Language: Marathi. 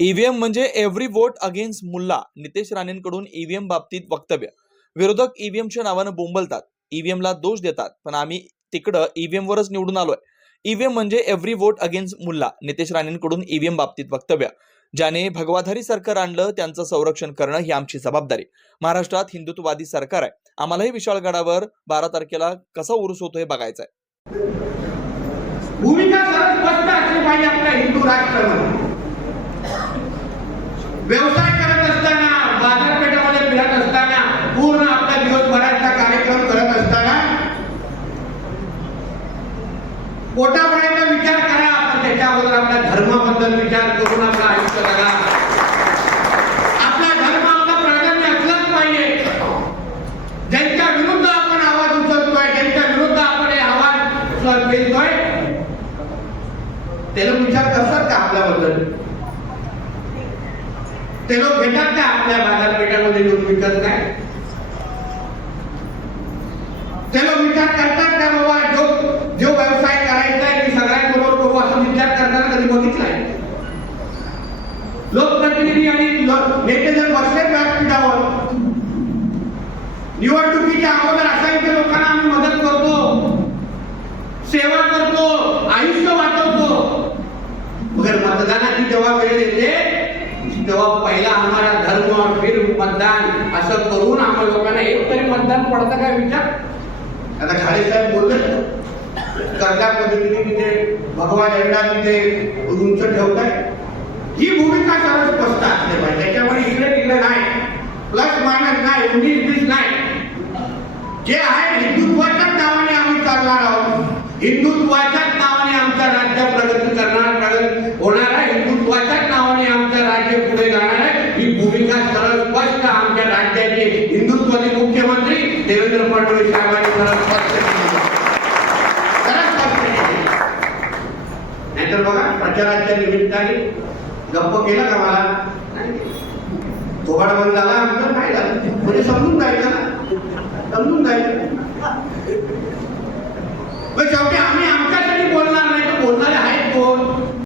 ईव्हीएम म्हणजे एव्हरी वोट अगेन्स्ट मुल्ला नितेश राणेंकडून ईव्हीएम बाबतीत वक्तव्य. विरोधक ईव्हीएमच्या नावानं बोंबलतात ईव्हीएमला दोष देतात पण आम्ही तिकडं ईव्हीएम वरच निवडून आलोय. ईव्हीएम म्हणजे एव्हरी वोट अगेन्स्ट मुल्ला नितेश राणेंकडून ईव्हीएम बाबतीत वक्तव्य. ज्याने भगवाधारी सरकार आणलं त्यांचं संरक्षण करणं ही आमची जबाबदारी. महाराष्ट्रात हिंदुत्ववादी सरकार आहे. आम्हालाही विशाळगडावर बारा तारखेला कसा उरूस होतो हे बघायचं आहे भूमिका सरळ स्पष्ट असली पाहिजे आपल्या हिंदू राष्ट्रामध्ये व्यवसाय करत असताना बाजारपेठामध्ये फिरत असताना पूर्ण आपल्या दिवसभराचा कार्यक्रम करत असताना पोटापर्यंत विचार करा आपण त्याच्या अगोदर आपल्या धर्माबद्दल विचार करून आपलं आयुष्य जगा आपला धर्म आपला प्राधान्य असलाच पाहिजे. ज्यांच्या विरुद्ध आपण आवाज उचलतोय ज्यांच्या विरुद्ध आपण हे आवाज पेलतोय ते लोक विचार करतात का आपल्याबद्दल? ते लोक भेटतात का आपल्या बाजारपेठामध्ये येऊन विकत काय ते लोक विचार करतात का बाबा जो जो व्यवसाय करायचा आहे मी सगळ्यांबरोबर करू असा विचार करताना कधी बघितलाय लोकप्रतिनिधी आणि बसले व्यासपीठावर निवडणुकीच्या अगोदर असायच्या लोकांना आम्ही मदत करतो सेवा करतो आयुष्य वाचवतो. मगर मतदानाची जेव्हा वेळ येते तेव्हा पहिला आम्हाला धर्म और फिर मतदान असं करून आम्हा लोकांना एक तरी मतदान पडतं काय विचार? आता खाडे साहेब बोलले कर्जा पद्धतीने तिथे भगवा झेंडा तिथे उंच ठेवताय ही भूमिका सर्व स्पष्ट असते पाहिजे त्याच्यामुळे इकडे तिकडे नाही प्लस मायनस नाही उन्नीस बीस नाही जे आहे हिंदुत्वाच्याच नावाने आम्ही चालणार आहोत. हिंदुत्वाच्याच नावाने आमचं राज्य प्रगती करणार प्रगत होणार आहे. हिंदुत्वाच्याच नावाने आमचं राज्य पुढे जाणार आहे. ही भूमिका सरळ स्पष्ट आमच्या राज्याचे हिंदुत्वाचे मुख्यमंत्री देवेंद्र फडणवीस साहेबांनी सरळ स्पष्ट सरळ स्पष्ट नाहीतर बघा प्रचाराच्या निमित्ताने गप्प केलं का मला? नाही थोबाड बंद झाला आमचं नाही झालं? म्हणजे